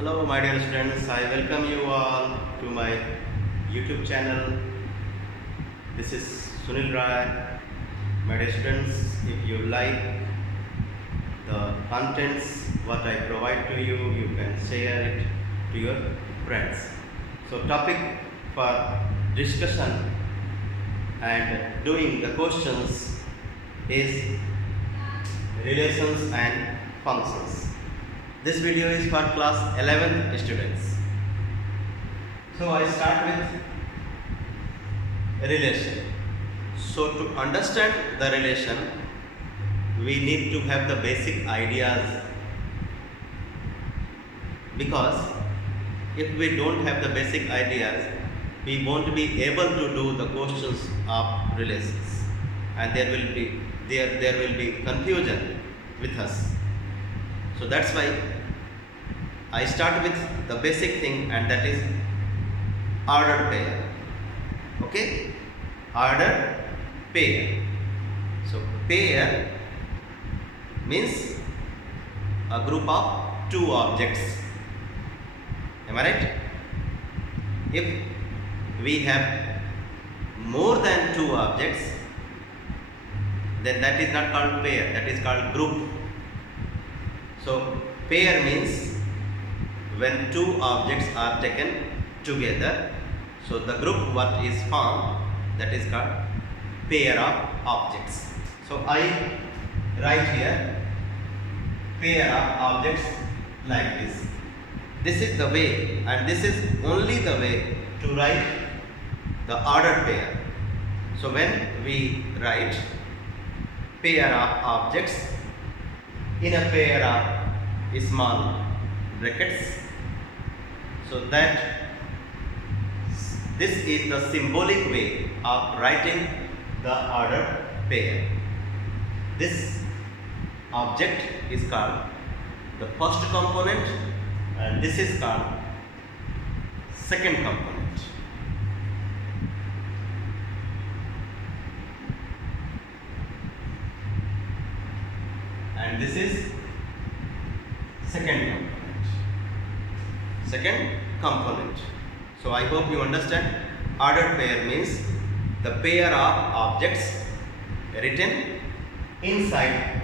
Hello, my dear students. I welcome you all to my YouTube channel. This is Sunil Rai. My dear students, if you like the contents what I provide to you, you can share it to your friends. So, topic for discussion and doing the questions is relations and functions. This video is for class 11th students. So I start with relation. So to understand the relation, we need to have the basic ideas, because if we don't have the basic ideas, we won't be able to do the questions of relations, and there will be confusion with us. So that's why I start with the basic thing, and that is ordered pair. Okay? Ordered pair. So pair means a group of two objects. Am I right? If we have more than two objects, then that is not called pair, that is called group. So pair means when two objects are taken together, so the group what is formed, that is called pair of objects. So I write here pair of objects like this. This is the way, and this is only the way to write the ordered pair. So when we write pair of objects in a pair of small brackets, so that this is the symbolic way of writing the ordered pair. This object is called the first component, and this is called second component. And this is second component. Second component. So I hope you understand. Ordered pair means the pair of objects written inside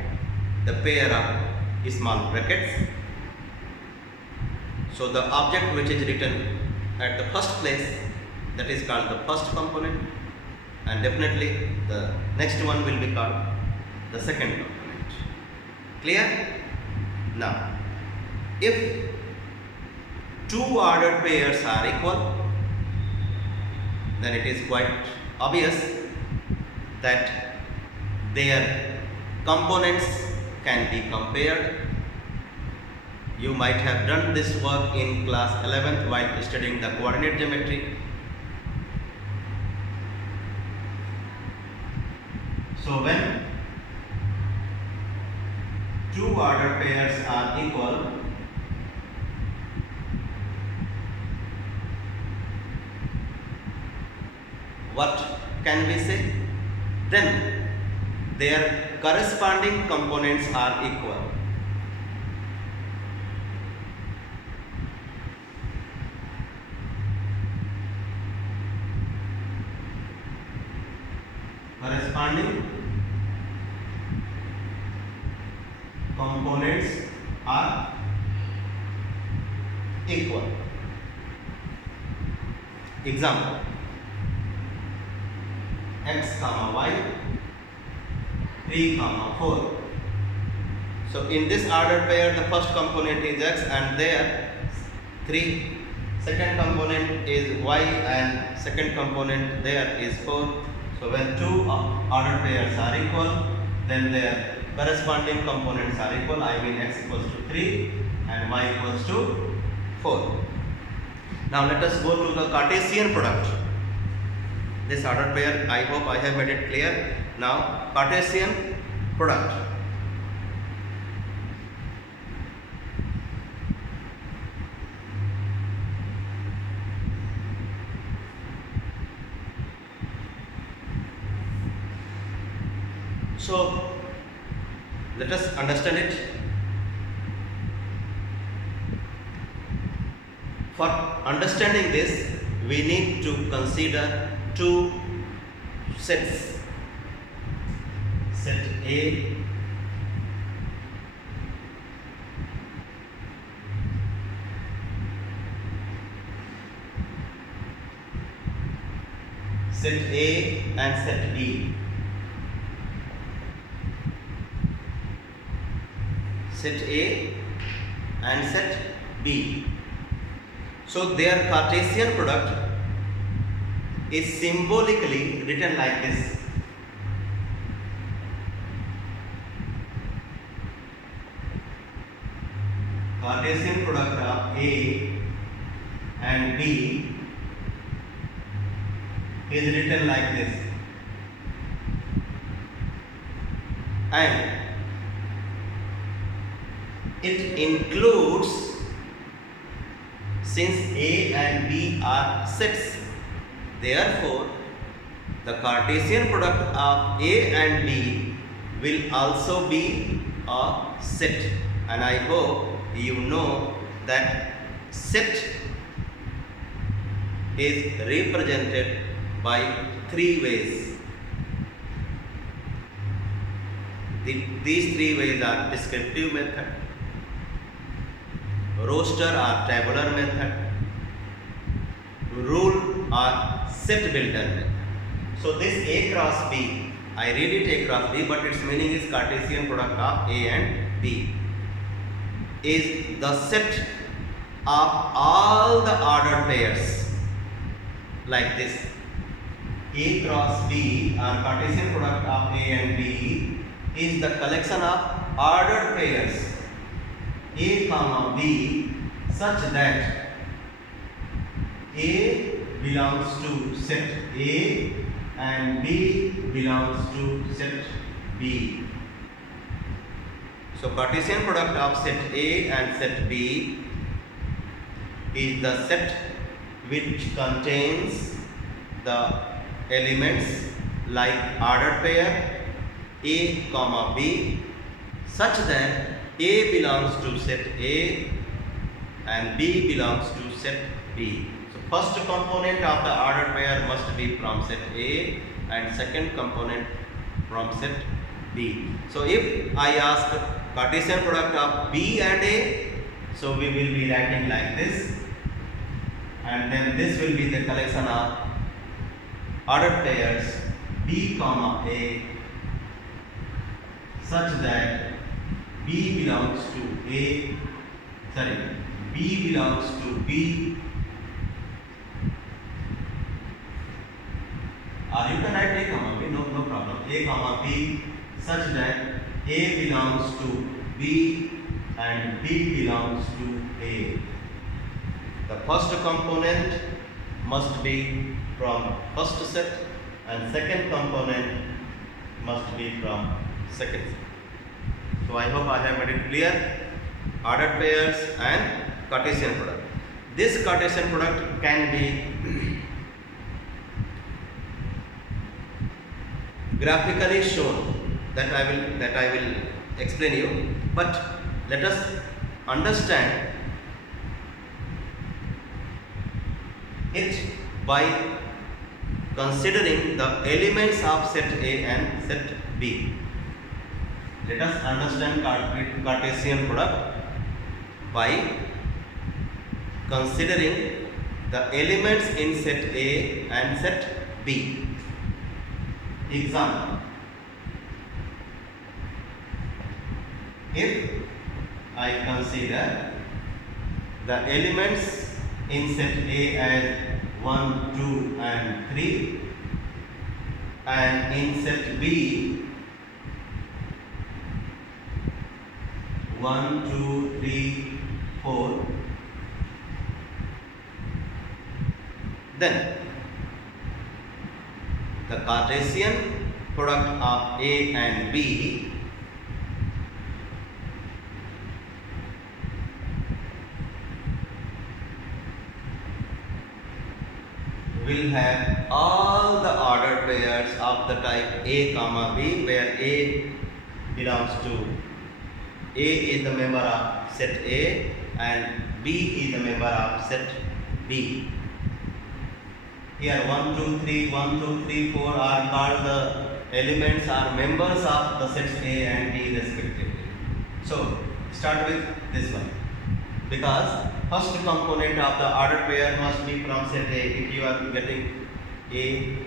the pair of small brackets. So the object which is written at the first place, that is called the first component, and definitely the next one will be called the second component. Clear? Now, if two ordered pairs are equal, then it is quite obvious that their components can be compared. You might have done this work in class 11th while studying the coordinate geometry. So when two ordered pairs are equal, what can we say? Then their corresponding components are equal. Corresponding components are equal. Example: x comma y, 3 comma 4. So in this ordered pair, the first component is x, and there 3. Second component is y, and second component there is 4. So when two ordered pairs are equal, then their corresponding components are equal. I mean x equals to 3 and y equals to 4. Now let us go to the Cartesian product. This ordered pair, I hope I have made it clear. Now Cartesian product. So let us understand it. For understanding this, we need to consider two sets. Set A and set B. Set A and set B. So their Cartesian product is symbolically written like this. Cartesian product of A and B is written like this, and it includes, since A and B are sets, therefore the Cartesian product of A and B will also be a set. And I hope you know that set is represented by three ways. These three ways are descriptive method, roster or tabular method, rule or set builder method. So this A cross B, I read it A cross B, but its meaning is Cartesian product of A and B, is the set of all the ordered pairs like this. A cross B or Cartesian product of A and B is the collection of ordered pairs A comma B such that A belongs to set A and B belongs to set B. So Cartesian product of set A and set B is the set which contains the elements like ordered pair A comma B such that A belongs to set A and B belongs to set B. So first component of the ordered pair must be from set A and second component from set B. So if I ask Cartesian product of B and A, so we will be writing like this, and then this will be the collection of ordered pairs B comma A such that B belongs to B belongs to B, or you can write A comma B, no problem, A comma B such that A belongs to B and B belongs to A. The first component must be from first set and second component must be from second set. So I hope I have made it clear. Ordered pairs and Cartesian product. This Cartesian product can be graphically shown, that I will explain you, but let us understand it by considering the elements of set A and set B. Let us understand Cartesian product by considering the elements in set A and set B. Example: if I consider the elements in set A as 1, 2 and 3 and in set B 1, 2, 3, 4, then the Cartesian product of A and B will have all the ordered pairs of the type A comma B, where A belongs to A is the member of set A and B is the member of set B. Here 1, 2, 3, 1, 2, 3, 4 are called the elements are members of the sets A and B respectively. So start with this one, because first component of the ordered pair must be from set A if you are getting A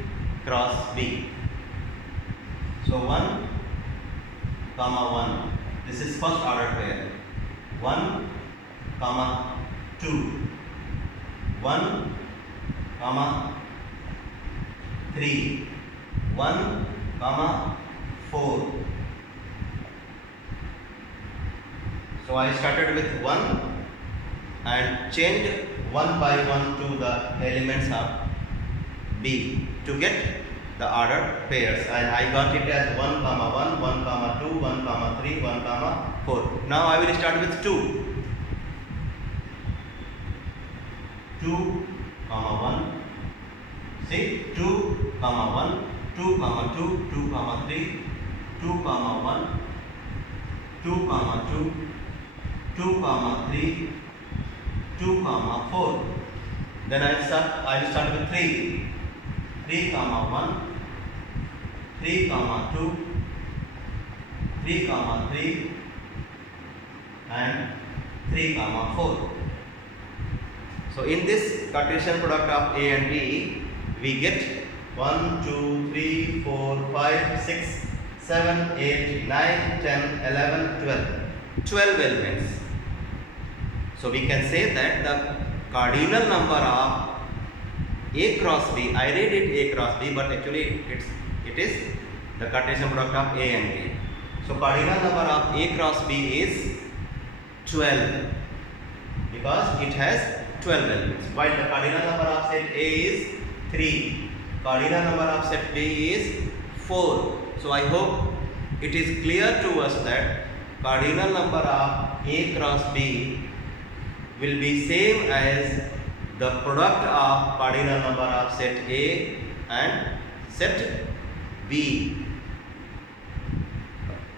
cross B. So 1, comma 1. This is first ordered pair. 1, comma 2. 1, comma 3. 1, comma 4. So I started with 1 and changed one by one to the elements of B to get the ordered pairs, and I got it as 1, comma 1, 1, comma 2, 1, comma 3, 1, comma 4. Now I will start with 2. 2, comma 1. See, 2, comma 1, 2, comma 2, 2, comma 3, 2, comma 1, 2, comma 2, 2, comma 3, 2, comma 4. Then I will start with 3. 3, comma 1, 3, comma 2, 3, comma 3, and 3, comma 4. So in this Cartesian product of A and B, we get 1, 2, 3, 4, 5, 6, 7, 8, 9, 10, 11, 12. 12 elements. So we can say that the cardinal number of A cross B, I read it A cross B, but actually it is the Cartesian product of A and B. So cardinal number of A cross B is 12, because it has 12 elements, while the cardinal number of set A is 3, cardinal number of set B is 4. So I hope it is clear to us that cardinal number of A cross B will be same as the product of cardinal number of set A and set B.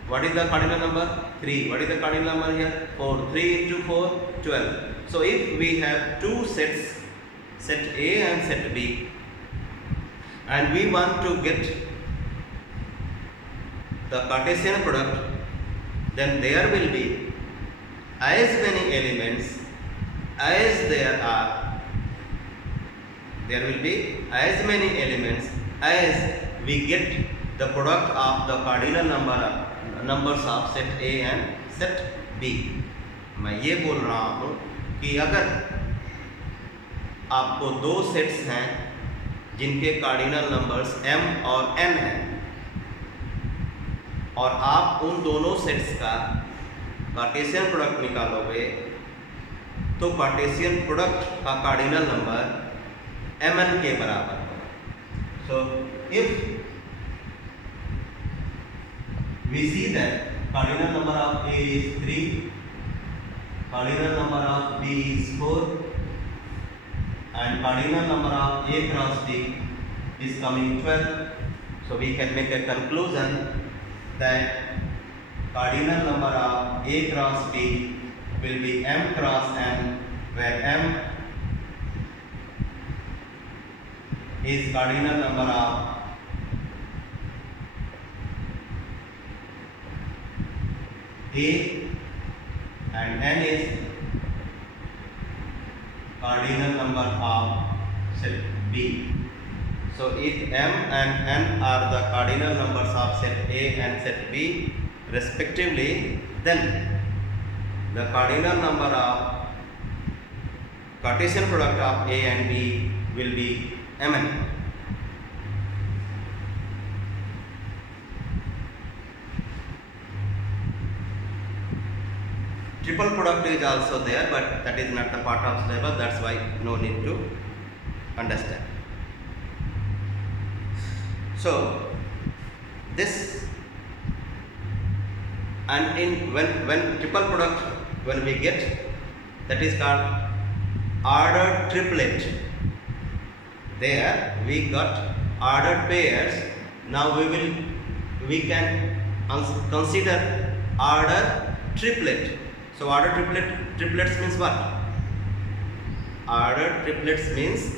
What is the cardinal number? 3. What is the cardinal number here? 4. 3 into 4, 12. So if we have two sets, set A and set B, and we want to get the Cartesian product, then there will be as many elements as there are. There will be as many elements as we get the product of the cardinal numbers of set A and set B. मैं ये बोल रहा हूँ कि अगर आपको दो sets हैं जिनके कार्डिनल नंबर्स m और n हैं, और आप उन दोनों सेट्स का कार्टेशियन प्रोडक्ट निकालोगे, तो कार्टेशियन प्रोडक्ट का कार्डिनल नंबर mn के बराबर होगा. So if we see that cardinal number of A is 3, cardinal number of B is 4, and cardinal number of A cross B is coming 12. So we can make a conclusion that cardinal number of A cross B will be m cross n, where m is cardinal number of A and n is cardinal number of set B. So if m and n are the cardinal numbers of set A and set B respectively, then the cardinal number of Cartesian product of A and B will be mn. Triple product is also there, but that is not the part of syllabus, that's why no need to understand. So this, and in when triple product, when we get, that is called ordered triplet. There we got ordered pairs. Now we can consider order triplet. So order triplets means what? Ordered triplets means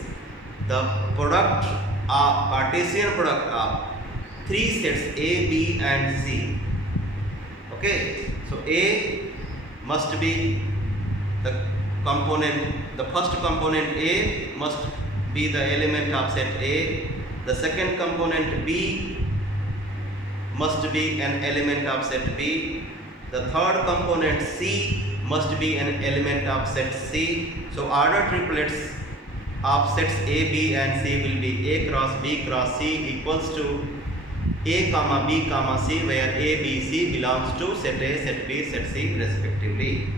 the product of Cartesian product of three sets A, B and C. Okay, so A must be the component, the first component A must be the element of set A, the second component B must be an element of set B, the third component C must be an element of set C. So ordered triplets of sets A, B and C will be A cross B cross C equals to A comma B comma C, where A, B, C belongs to set A, set B, set C respectively.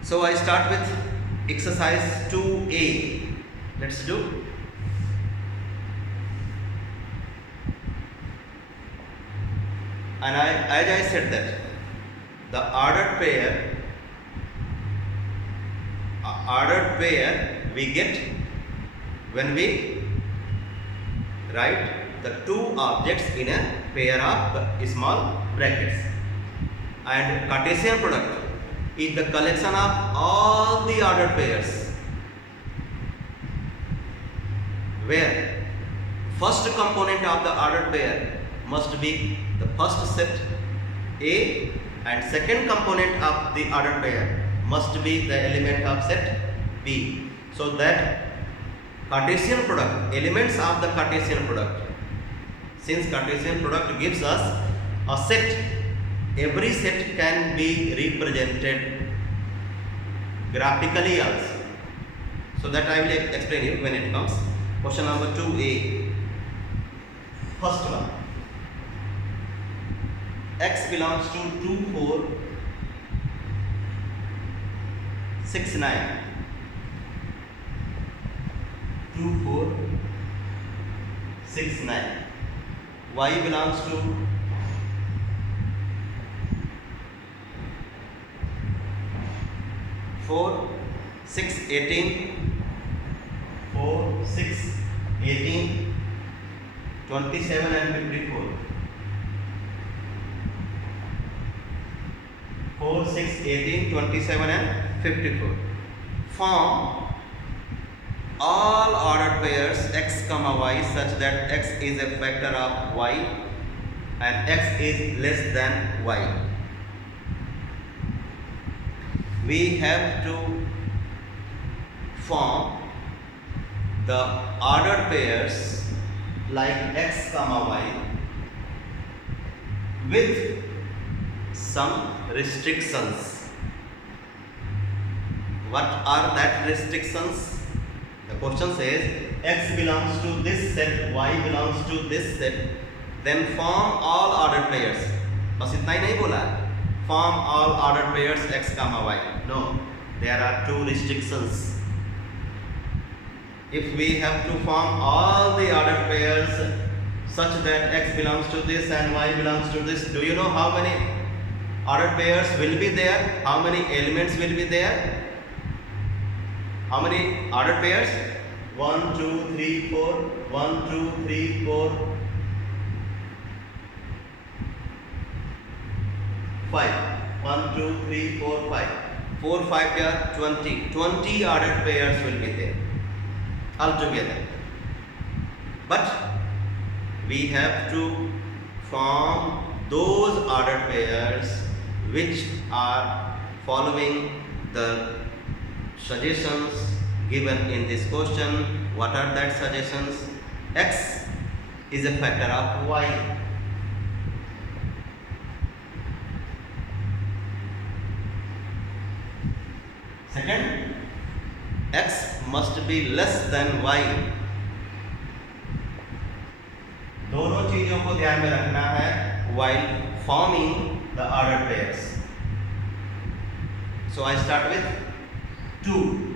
So I start with exercise 2A. Let's do. And as I said that the ordered pair we get when we write the two objects in a pair of small brackets. And Cartesian product is the collection of all the ordered pairs, where first component of the ordered pair must be the first set A and second component of the ordered pair must be the element of set B. So that Cartesian product, elements of the Cartesian product, since Cartesian product gives us a set, every set can be represented graphically also. So that I will explain you when it comes. Question number 2A. First one. X belongs to 2, 4, 6, 9. 2, 4, 6, 9. Y belongs to 4, 6, 18, 4, 6, 18, 27 and 54. 4, 6, 18, 27 and 54. Form all ordered pairs x comma y such that x is a factor of y and x is less than y. We have to form the ordered pairs like x comma y with some restrictions. What are that restrictions? The question says x belongs to this set, y belongs to this set, then form all ordered pairs. बस इतना ही नहीं बोला, form all ordered pairs x comma y. No, there are two restrictions. If we have to form all the ordered pairs such that x belongs to this and y belongs to this, do you know how many ordered pairs will be there? How many elements will be there? How many ordered pairs? 1, 2, 3, 4. 1, 2, 3, 4, 5. 1, 2, 3, 4, 5. 4, 5 are 20. 20 ordered pairs will be there altogether. But we have to form those ordered pairs which are following the suggestions given in this question. What are that suggestions? X is a factor of y. Second, x must be less than y. दोनों चीजों को ध्यान में रखना है while forming the ordered pairs. So I start with 2.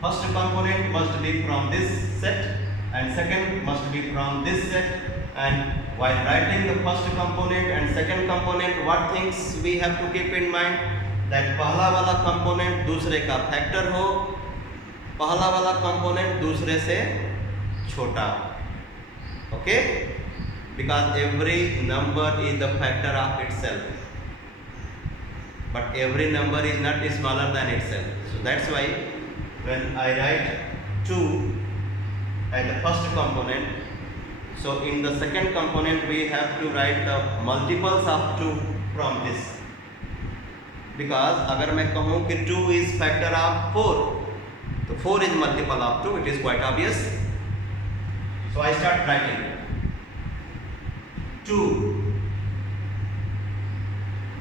First component must be from this set and second must be from this set, and while writing the first component and second component, what things we have to keep in mind? That पहला वाला component दूसरे का factor हो, पहला वाला component दूसरे से छोटा हो. Okay? Because every number is the factor of itself. but every number is not smaller than itself. So that's why when I write 2 as the first component, so in the second component we have to write the multiples of 2 from this. Because अगर मैं कहूँ कि 2 is factor of 4, तो 4 is multiple of 2, it is quite obvious. So I start writing 2.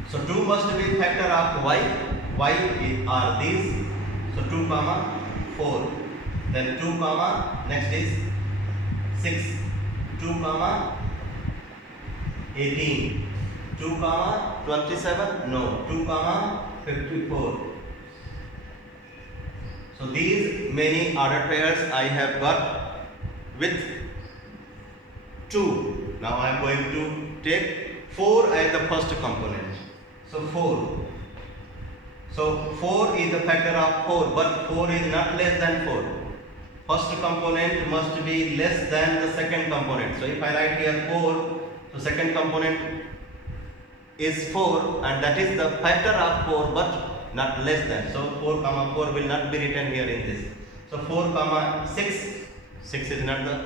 So 2 must be factor of y. Y are these. So 2 comma 4. Then 2 comma next is 6. 2 comma 18. 2 comma 27. No. 2 comma 54. So these many ordered pairs I have got with 2. Now I am going to take 4 as the first component. So 4. So 4 is the factor of 4, but 4 is not less than 4. First component must be less than the second component. So if I write here 4, so second component is 4 and that is the factor of 4 but not less than. So 4 comma 4 will not be written here in this. So 4 comma 6, 6 is not the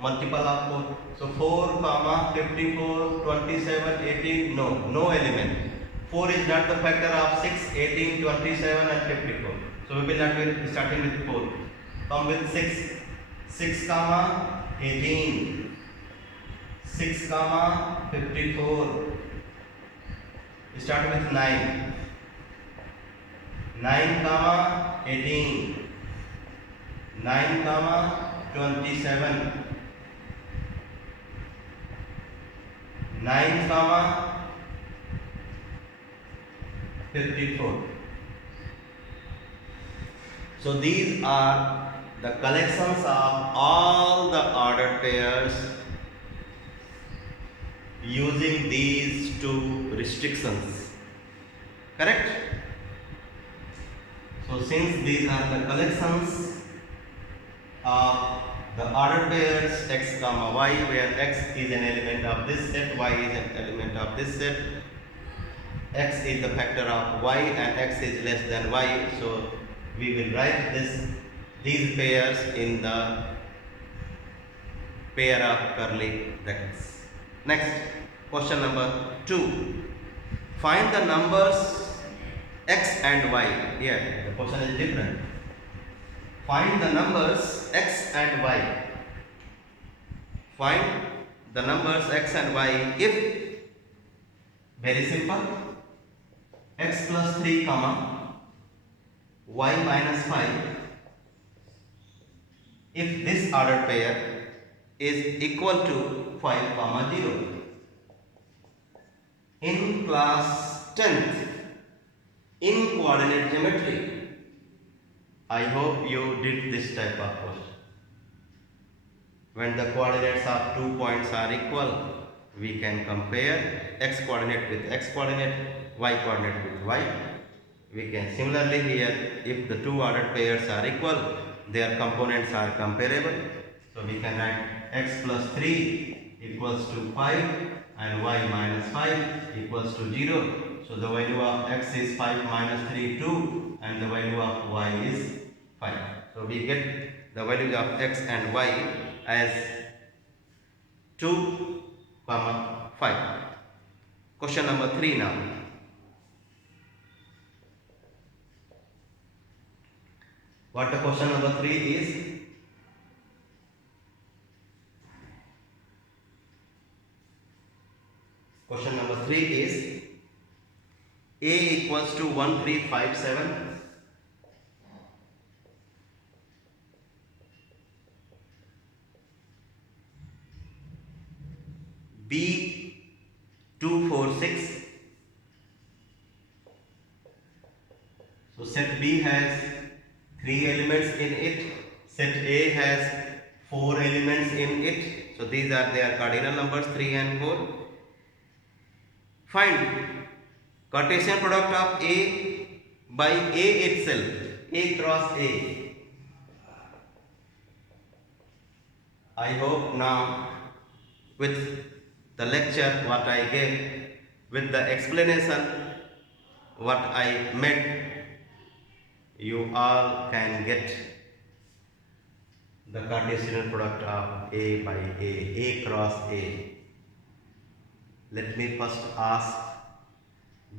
multiple of 4. So 4 comma 54, 27, 18, no element. 4 is not the factor of 6, 18, 27 and 54. So we will not be starting with 4. Come with 6. 6 comma 18. 6 comma 54. Start with 9. 9 comma 18. 9 comma 27. 9 comma 54. So these are the collections of all the ordered pairs using these two restrictions. Correct? So since these are the collections of the ordered pairs x comma y, where x is an element of this set, y is an element of this set, x is the factor of y and x is less than y, so we will write these pairs in the pair of curly brackets. Next, question number 2. Find the numbers x and y. Here the question is different. Find the numbers x and y. Find the numbers x and y if, very simple, x plus 3 comma y minus 5, if this ordered pair is equal to 5 comma 0. In class 10th, in coordinate geometry, I hope you did this type of question. When the coordinates of 2 points are equal, we can compare x coordinate with x coordinate, y coordinate with y. We can similarly here, if the two ordered pairs are equal, their components are comparable. So we can write x plus 3 equals to 5 and y minus 5 equals to 0. So the value of x is 5 minus 3, 2, and the value of y is 5. So we get the values of x and y as 2, 5. Question number 3 now. What the question number 3 is? Question number 3 is A equals to 1357, B 246. So set B has 3 elements in it, set A has 4 elements in it. So these are their cardinal numbers 3 and 4. Find Cartesian product of A by A itself, A cross A. I hope now with the lecture what I gave, with the explanation, what I made, you all can get the Cartesian product of A by A cross A. Let me first ask,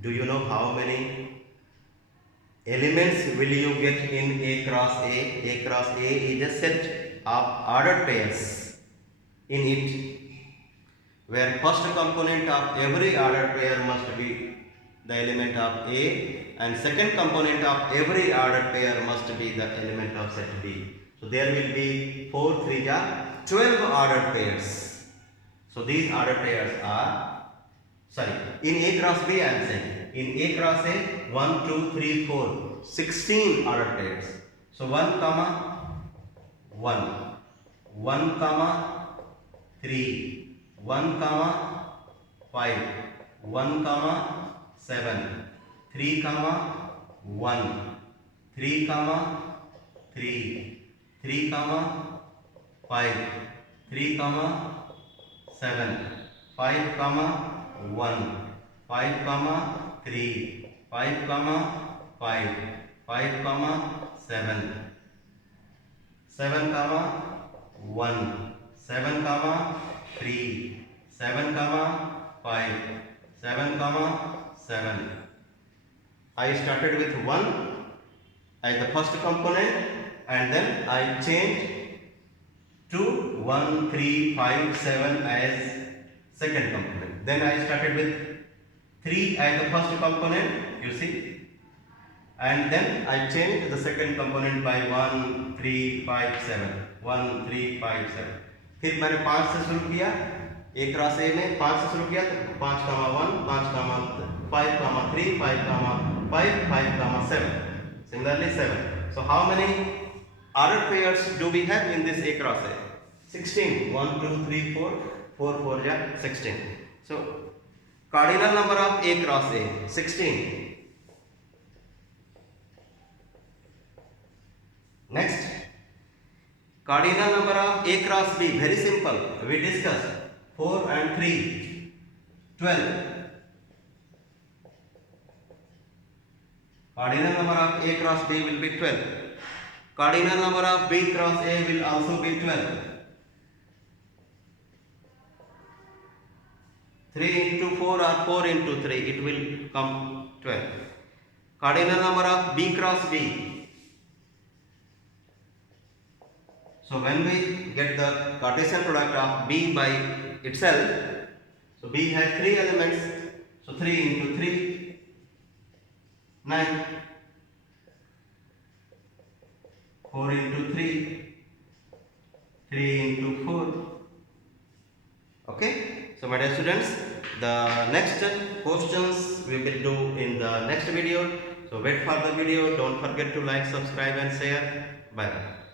do you know how many elements will you get in A cross A? A cross A is a set of ordered pairs in it, where first component of every ordered pair must be the element of A, and second component of every ordered pair must be the element of set B. So there will be 4 3 12 ordered pairs. So these ordered pairs are, in A cross B I am saying. In A cross A, 1, 2, 3, 4, 16 ordered pairs. So 1 comma 1, 1 comma 3, 1 comma 5, 1 comma 7, 3 comma 1, 3 comma 3, 3 comma 5, 3 comma 7, 5 comma 1, 5 comma 3, 5 comma 5, 5 comma 7, 7 comma 1, 7 comma 3, 7 comma 5, 7 comma 7. I started with 1 as the first component, and then I changed to 1, 3, 5, 7 as second component. Then I started with 3 as the first component, you see, and then I changed the second component by 1, 3, 5, 7, 1, 3, 5, 7. फिर मैंने 5 से शुरू किया, A cross A में 5 से शुरू किया, तो 5 कामा 1, 5 कामा 5 कामा 3, 5 कामा 5, 5 कामा 7. Similarly 7. So how many ordered pairs do we have in this A cross A? 16. 1, 2, 3, 4. 4, 4 ja 16. So cardinal number of A cross A, 16. Next, cardinal number of A cross B, very simple. We discussed 4 and 3, 12. Cardinal number of A cross B will be 12. Cardinal number of B cross A will also be 12. 3 into 4 or 4 into 3, it will come 12. Cardinal number of B cross B. So when we get the Cartesian product of B by itself, so B has 3 elements, so 3 into 3, 9, 4 into 3, 3 into 4. Okay, so my dear students, the next questions we will do in the next video. So wait for the video, don't forget to like, subscribe and share. Bye bye.